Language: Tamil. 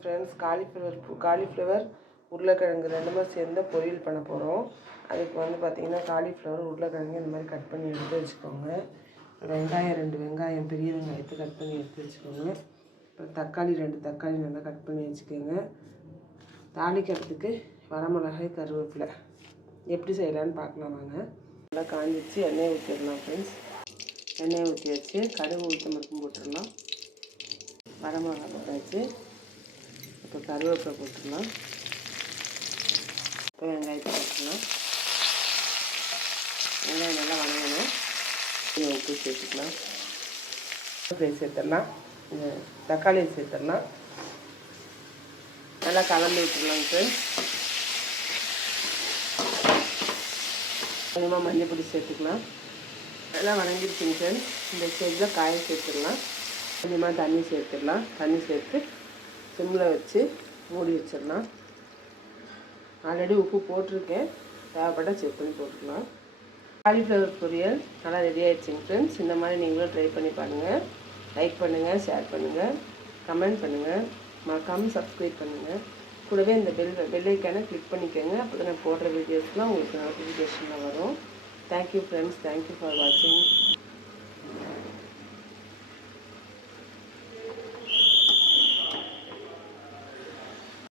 ஃப்ரெண்ட்ஸ், காலிஃப்ளவர் உருளைக்கிழங்கு ரெண்டுமே சேர்ந்து பொரியல் பண்ண போகிறோம். அதுக்கு வந்து பார்த்திங்கன்னா காலிஃப்ளவர் உருளைக்கிழங்கு இந்த மாதிரி கட் பண்ணி எடுத்து வச்சுக்கோங்க. வெங்காயம் 2 வெங்காயம் பெரிய வெங்காயத்தை கட் பண்ணி எடுத்து வச்சுக்கோங்க. அப்புறம் தக்காளி 2 தக்காளி நல்லா கட் பண்ணி வச்சுக்கோங்க. தாளிக்கிறதுக்கு வரமிளகாய், கருவேப்பிலை எப்படி செய்யலான்னு பார்க்கலாம் வாங்க. நல்லா காஞ்சிச்சு, எண்ணெய் ஊற்றிடலாம் ஃப்ரெண்ட்ஸ். எண்ணெய் ஊற்றி வச்சு கடுகு உளுத்தம் பருப்பும் போட்டுடலாம். வரமிளகாய் போட்டாச்சு. இப்போ கருவேப்பிலை போட்டுடலாம். இப்போ வெங்காயத்தை போட்டுடலாம். வெங்காயம் நல்லா வதங்கணும். உப்பு சேர்த்துக்கலாம். சேர்த்துடலாம். தக்காளியை சேர்த்துடலாம். நல்லா கலந்து விட்டுடலாம் ஃப்ரெண்ட்ஸ். கொஞ்சமாக மஞ்சள் பொடி சேர்த்துக்கலாம். நல்லா வதங்கிடுச்சுங்க ஃப்ரெண்ட்ஸ். இந்த ஸ்டேஜில் காயை சேர்த்துடலாம். கொஞ்சமாக தண்ணி சேர்த்துடலாம். தண்ணி சேர்த்து சிம்மில் வச்சு மூடி வச்சிடலாம். ஆல்ரெடி உப்பு போட்டிருக்கேன், தேவைப்பட்ட செக் பண்ணி போட்டுக்கலாம். காலிஃப்ளவர் பொரியல் நல்லா ரெடி ஆகிடுச்சிங்க ஃப்ரெண்ட்ஸ். இந்த மாதிரி நீங்களும் ட்ரை பண்ணி பாருங்கள். லைக் பண்ணுங்கள், ஷேர் பண்ணுங்கள், கமெண்ட் பண்ணுங்கள், மறக்காமல் சப்ஸ்கிரைப் பண்ணுங்கள். கூடவே இந்த பெல் ஐக்கானை கிளிக் பண்ணிக்கோங்க. அப்போ தான் நான் போடுற வீடியோஸ்லாம் உங்களுக்கு நோட்டிஃபிகேஷனில் வரும். தேங்க்யூ ஃப்ரெண்ட்ஸ், தேங்க்யூ ஃபார் வாட்சிங்.